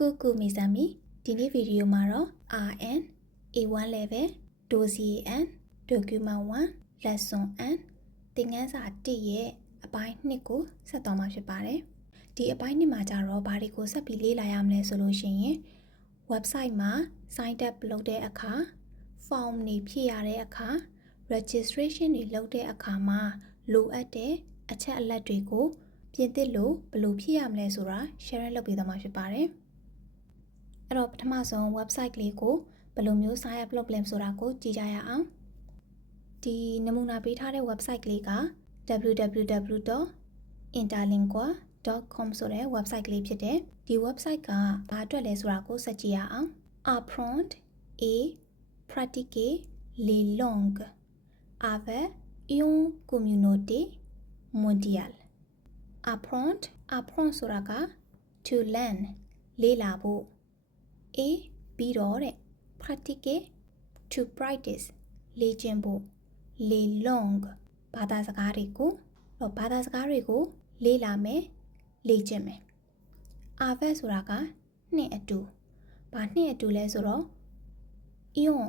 Kuku Mizami, Dini video maro, RN, A1 level, dossier N, document 1, lesson N, Tingas at T, a pint Nico, Satoma Shipare. The a pint Majaro, Barico Sapili Layamle solution, website ma, signed up loaded a car, form ni PRA a car, registration ni loaded a car ma, low at day, a chat electrical, ပြင်သစ်လို့ဘယ်လိုဖြစ်ရမလဲဆိုတာ share လုပ်ပေးသွားမှာဖြစ်ပါတယ်။အဲ့တော့ပထမဆုံး website ကလေးကိုဘယ်လိုမျိုး sign up လုပ်လဲဆိုတာကိုကြည့်ကြရအောင်။ဒီနမူနာပေးထားတဲ့ website ကလေးက www.interlingua.com ဆိုတဲ့ website ကလေးဖြစ်တယ်။ဒီ website ကဘာအတွက်လဲဆိုတာကိုဆက်ကြည့်ရအောင်။ Apprendre et pratiquer les langues avec une communauté mondiale apprendre ဆိုတာက to learn လေ့လာဖို့ a ပြီးတော့တဲ့ practice to practice လေ့ကျင့်ဖို့ les langues ဘာသာစကားတွေကိုလေ့လာမယ်လေ့ကျင့်မယ် avec ဆိုတာကနှစ်အတူဘာနှစ်အတူလဲဆိုတော့ ion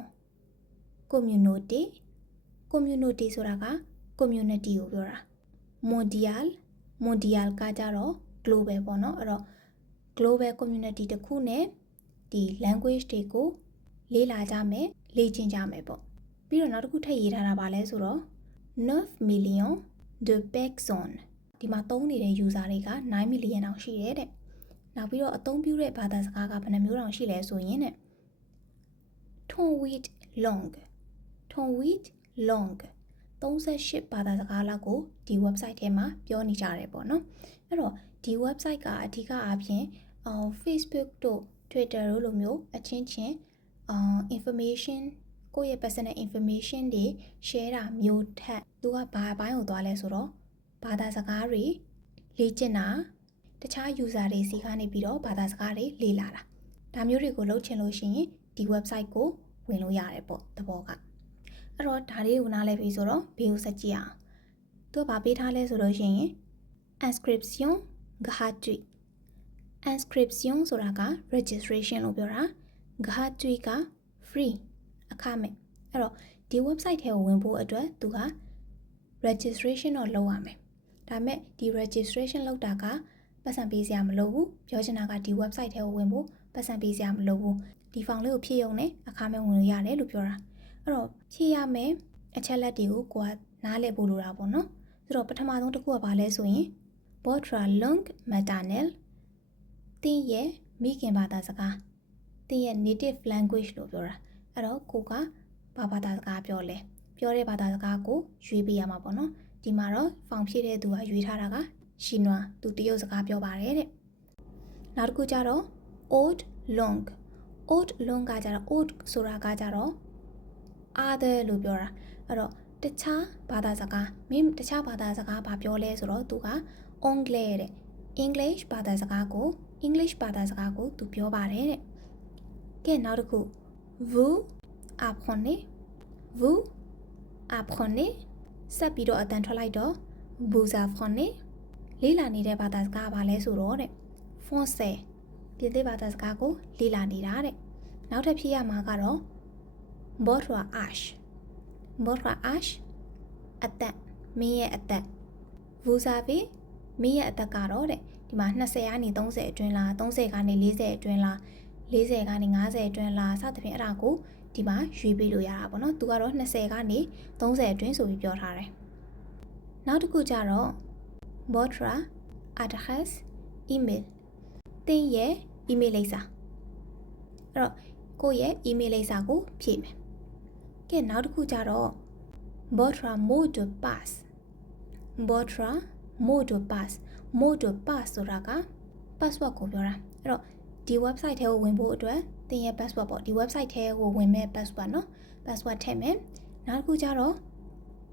communauté ဆိုတာက community ကိုပြောတာ mondial ကကြတော့ global ပေါ့နော်အဲ့တော့ global community တစ်ခုနဲ့ဒီ language တွေကိုလေ့လာကြမယ်လေ့ကျင့်ကြမယ်ပေါ့ပြီးတော့နောက်တစ်ခုထပ်ရေးထားတာပါလဲဆိုတော့ 9 millions de personnes ဒီမှာသုံးနေတဲ့ user တွေက9 million တောင်ရှိတယ်တဲ့နောက်ပြီးတော့အသုံးပြုတဲ့ဘာသာစကားကဘယ်နှမျိုးတောင်ရှိလဲဆိုရင်တဲ့ 38 langue 38ဘာသာစကားလောက်ကိုဒီ website ထဲမှာပြောနေကြတယ်ပေါ့နော်အဲ့တော့ဒီ website ကအဓိကအားဖြင့်Facebook တို့ Twitter တို့လိုမျိုးအချင်းချင်း information ကိုယ့်ရဲ့ personal information တွေ share တာမျိုးထက်သူကဘာအပိုင်းကိုသွားလဲဆိုတော့ဘာသာစကားတွေလေ့ကျင့်တာတခြား user တွေစီကနေပြီးတော့ဘာသာစကားတွေလေ့လာတာဒါမျိုးတွေကိုလုပ်ချင်လို့ရှိရင်ဒီ website ကိုဝင်လို့ရတယ်ပေါ့သဘောကအဲ့တော့ဒါလေးကိုနားလည်ပြီဆိုတော့ဘေးကိုဆက်ကြည့်အောင်သူကဗာပေးထားလဲဆိုလို့ရှိရင် inscription gratuit inscription ဆိုတာက registration လို့ပြောတာ gratuit က free အခမဲ့အဲ့တော့ဒီ website ထဲကိုဝင်ဖို့အတွက်သူက registration တော့လုပ်ရမယ်ဒါပေမဲ့ဒီ registration လုပ်တာကပတ်စံပေးစရာမလိုဘူးပြောချင်တာကဒီ website ထဲကိုဝင်ဖို့ပတ်စံပေးစရာမလိုဘူးဒီ form လေးကိုဖြည့်ရုံနဲ့အခမဲ့ဝင်လို့ရတယ်လို့ပြောတာအဲ့တော့ဖြည့်ရမယ်အချက်လက်တွေကိုကိုကနားလည်ဖို့လိုတာပေါ့နော်ဆိုတော့ပထမဆုံးတစ်ခုကဘာလဲဆိုရင် votre langue maternelle သင်ရဲ့မိခင်ဘာသာစကားသင်ရဲ့ native language လို့ပြောတာအဲ့တော့ကိုကဘာသာစကားပြောလဲပြောတဲ့ဘာသာစကားကိုရွေးပေးရမှာပေါ့နော်ဒီမှာတော့ form ဖြည့်တဲ့သူကရွေးထားတာက chinois သူတရုတ်စကားပြောပါတယ်တဲ့နောက်တစ်ခုကျတော့ haute langue ကကြတော့ haute ဆိုတာကကြတော့ other လို့ပြောတာအဲ့တော့တခြားဘာသာစကားတခြားဘာသာစကားဘာပြောလဲဆိုတော့သူက anglais တဲ့ English ဘာသာစကားကိုသူပြောပါတယ်တဲ့ကဲနောက်တစ်ခု vous apprenez ဆက်ပြီးတော့အတန်ထွက်လိုက်တော့ vous apprenez လေ့လာနေတဲ့ဘာသာစကားဘာလဲဆိုတော့တဲ့ français ပြင်သစ်ဘာသာစကားကိုလေ့လာနေတာတဲ့နောက်ထပ်ဖြစ်ရမှာကတော့ votre âge အသက်မင်းရဲ့အသက် vous avez မင်းရဲ့အသက်ကတော့တဲ့ဒီမှာ20ကနေ30အတွင်းလား30ကနေ40အတွင်းလား40ကနေ50အတွင်းလားစသဖြင့်အဲ့ဒါကိုဒီမှာရွေးပေးလို့ရတာပေါ့နော်သူကတော့20ကနေ30အတွင်းဆိုပြီးပြောထားတယ်နောက်တစ်ခုကျတော့ votre adresse email သင်ရဲ့ email လိပ်စာအဲ့တော့ကိုယ့်ရဲ့ email လိပ်စာကိုဖြည့်မယ်ကဲနောက်တစ်ခုကျတော့ votre mot de passe ဆိုတာက password ကိုပြောတာအဲ့တော့ဒီ website ထဲကိုဝင်ဖို့အတွက်သင်ရဲ့ password ပေါ့ဒီ website ထဲကိုဝင်မဲ့ password နော် password ထည့်မယ်နောက်တစ်ခုကျတော့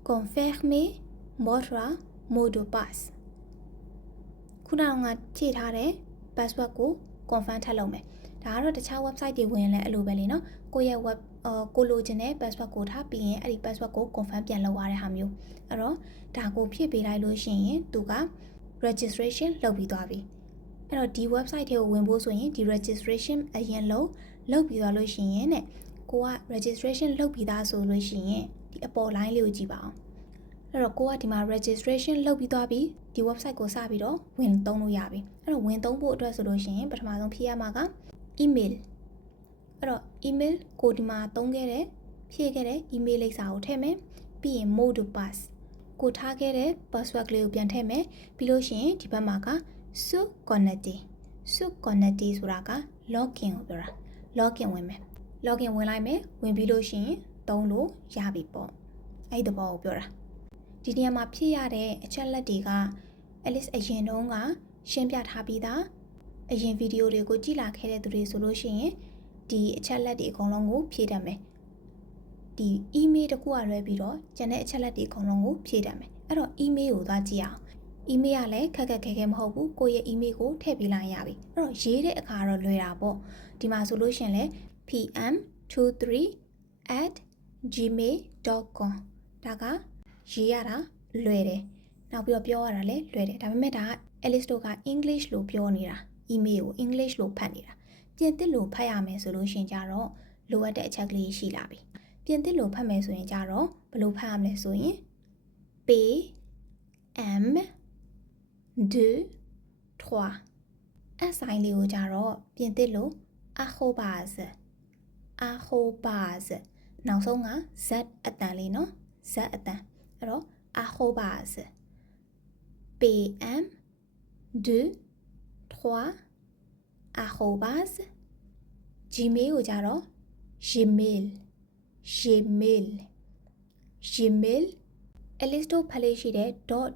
confirmer votre mot de passe ခုနကဖြည့်ထားတဲ့ password ကို confirm ထပ်လုပ်မယ်ဒါကတော့တခြား website တွေဝင်လဲအဲ့လိုပဲလေနော်ကိုယ့်ရဲ့ web ကိုလိုချင်တဲ့ password ကိုထားပြီးရင်အဲ့ဒီ password ကို confirm ပြန်လုပ်ရတဲ့ဟာမျိုးအဲ့တော့ဒါကိုဖြည့်ပေးလိုက်လို့ရှိရင်သူက registration လုပ်ပြီးသွားပြီ အဲ့တော့ဒီ website ထဲကိုဝင်ဖို့ဆိုရင်ဒီ registration အရင်လုပ်ပြီးသွားလို့ရှိရင်တဲ့ကိုက registration လုပ်ပြီးသားဆိုလို့ရှိရင်ဒီအပေါ် line လေးကိုကြည့်ပါအောင်အဲ့တော့ကိုကဒီမှာ registration လုပ်ပြီးသွားပြီဒီ website ကိုစပြီးတော့ဝင်သုံးလို့ရပြီအဲ့တော့ဝင်သုံးဖို့အတွက်ဆိုလို့ရှိရင်ပထမဆုံးဖြည့်ရမှာက email အဲ့တော့ email ကိုဒီမှာသုံးခဲ့တဲ့ဖြည့်ခဲ့တဲ့ email လိပ်စာကိုထည့်မယ်ပြီးရင် mot de passe ကိုထားခဲ့တဲ့ password ကလေးကိုပြန်ထည့်မယ်ပြီးလို့ရှိရင်ဒီဘက်မှာက su connecte ဆိုတာက login ကိုပြောတာ login ဝင်မယ် login ဝင်လိုက်မယ်ဝင်ပြီးလို့ရှိရင်သုံးလို့ရပြီပေါ့အဲ့ဒီဘောကိုပြောတာဒီနေရာမှာဖြည့်ရတဲ့အချက်လက်တွေက Alice အရင်တုန်းကရှင်းပြထားပြီးသားအရင်ဗီဒီယိုတွေကိုကြည့်လာခဲ့တဲ့သူတွေဆိုလို့ရှိရင်ဒီအချက်လက်တွေအကုန်လုံးကိုဖြည့်တတ်မယ်ဒီ email တခုကလွဲပြီးတော့ကျန်တဲ့အချက်လက်တွေအကုန်လုံးကိုဖြည့်တတ်မယ်အဲ့တော့ email ကိုသွားကြည့်အောင် email ကလည်းခက်ခဲမဟုတ်ဘူးကိုယ့်ရဲ့ email ကိုထည့်ပေးလိုက်ရပြီအဲ့တော့ရေးတဲ့အခါတော့လွယ်တာပေါ့ဒီမှာဆိုလို့ရှိရင်လည်း pm23@gmail.com ဒါကရေးရတာလွယ်တယ်နောက်ပြီးတော့ပြောရတာလည်းလွယ်တယ်ဒါပေမဲ့ဒါက Alice တို့က English လို့ပြောနေတာ email ကို English လို့ဖတ်နေတာပြင်သစ်လို့ဖတ်ရမယ်ဆိုလို့ရှိရင်ကြတော့လိုအပ်တဲ့အချက်ကလေးရှိလာပြီပြင်သစ်လို့ဖတ်မယ်ဆိုရင်ကြတော့ဘယ်လိုဖတ်ရမလဲဆိုရင် pm2 3 sign လေးကိုကြတော့ပြင်သစ်လို့ arrobase နောက်ဆုံးက z အတန်လေးနော် z အတန်အဲ့တော့ arrobase pm2 3 arrobase gmail ကိုကြတော့ gmail Alice တို့ဖတ်လေးရှိတဲ့ dot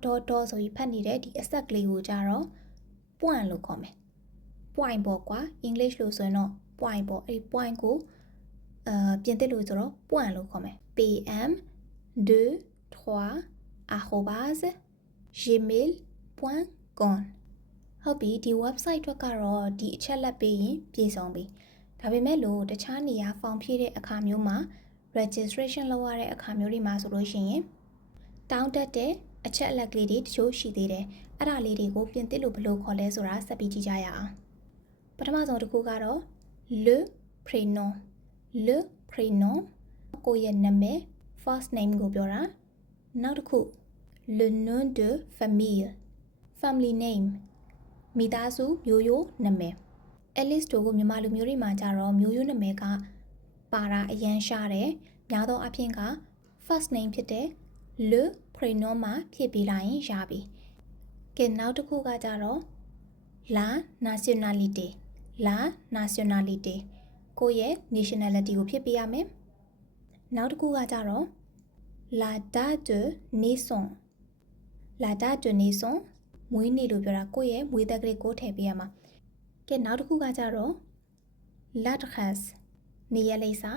ဆိုပြီးဖတ်နေတဲ့ဒီအဆက်ကလေးကိုကြတော့ point လို့ခေါ်မယ် point ပေါ့ကွာ English လို့ဆိုရင်တော့ point ပေါ့အဲ့ဒီ point ကိုပြင်သစ်လို့ဆိုတော့ point လို့ခေါ်မယ် pm23@gmail.com ဟုတ်ပြီဒီ website အတွက်ကတော့ဒီအချက်လက်ပေးရင်ပြည့်စုံပြီဒါပေမဲ့လို့တခြားနေရာ form ဖြည့်တဲ့အခါမျိုးမှာ registration လုပ်ရတဲ့အခါမျိုးတွေမှာဆိုလို့ရှိရင်တောင်းတတဲ့အချက်အလက်ကလေးတွေတချို့ရှိသေးတယ်အဲ့ဒါလေးတွေကိုပြင်သစ်လို့ဘယ်လိုခေါ်လဲဆိုတာဆက်ပြီးကြည့်ကြရအောင်ပထမဆုံးတစ်ခုကတော့ le prénom ကိုယ့်ရဲ့နာမည် first name ကိုပြောတာနောက်တစ်ခု le nom de family name မိသားစုမျိုးရိုးနာမည် Alice တို့ကိုမြန်မာလူမျိုးတွေမှာကြတော့မျိုးရိုးနာမည်ကပါတာအရန်ရှာတယ်များသောအားဖြင့်က first name ဖြစ်တဲ့ le prénom မှာဖြည့်ပေးလိုက်ရင်ရပြီကဲနောက်တစ်ခုကကြတော့ la nationalité ကိုယ့်ရဲ့ nationality ကိုဖြည့်ပေးရမယ်နောက်တစ်ခုကကြတော့ la date de naissance မွေးနေ့လို့ပြောတာကိုယ့်ရဲ့မွေးသက်ကလေးကိုထည့်ပေးရမှာကဲနောက်တစ်ခုကကြတော့ l'adresse နေရာလိပ်စာ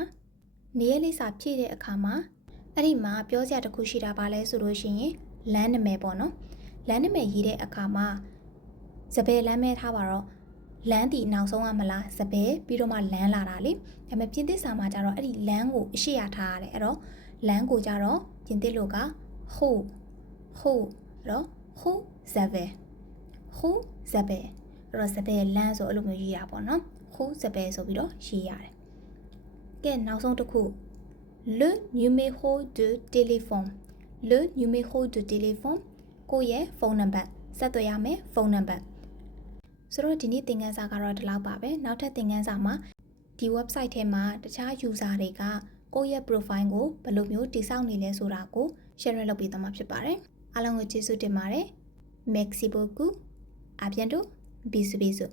ဖြည့်တဲ့အခါမှာအဲ့ဒီမှာပြောစရာတစ်ခုရှိတာပါလဲဆိုလို့ရှိရင်လမ်းနာမည်ပေါ့နော်လမ်းနာမည်ရေးတဲ့အခါမှာစပယ်လမ်းမဲထားပါတော့လမ်းတီနောက်ဆုံးကမလားစပယ်ပြီးတော့မှလမ်းလာတာလေဒါပေမဲ့ပြင်သစ်စာမှာကြတော့အဲ့ဒီလမ်းကိုအရှိရထားရတယ်အဲ့တော့လမ်းကိုကြတော့ပြင်သစ်လိုက route အဲ့တော့ route zabel အဲ့တော့စပယ်လမ်းဆိုအဲ့လိုမျိုးရေးတာပေါ့နော် route zabel ဆိုပြီးတော့ရေးရတယ်ကဲနောက်ဆုံးတစ်ခု le numéro de téléphone ကိုယ့်ရဲ့ဖုန်းနံပါတ်ဆက်သွယ်ရမယ်ဖုန်းနံပါတ်ဆိုတော့ဒီနေ့သင်ခန်းစာကတော့ဒီလောက်ပါပဲနောက်ထပ်သင်ခန်းစာမှာဒီ website ထဲမှာတခြား user တွေကကိုယ့်ရဲ့ profile ကိုဘယ်လိုမျိုးတည်ဆောက်နေလဲဆိုတာကို share လုပ်ပေးသွားမှာဖြစ်ပါတယ်အားလုံးကိုကျေးဇူးတင်ပါတယ် Merci beaucoup à bientôt bisous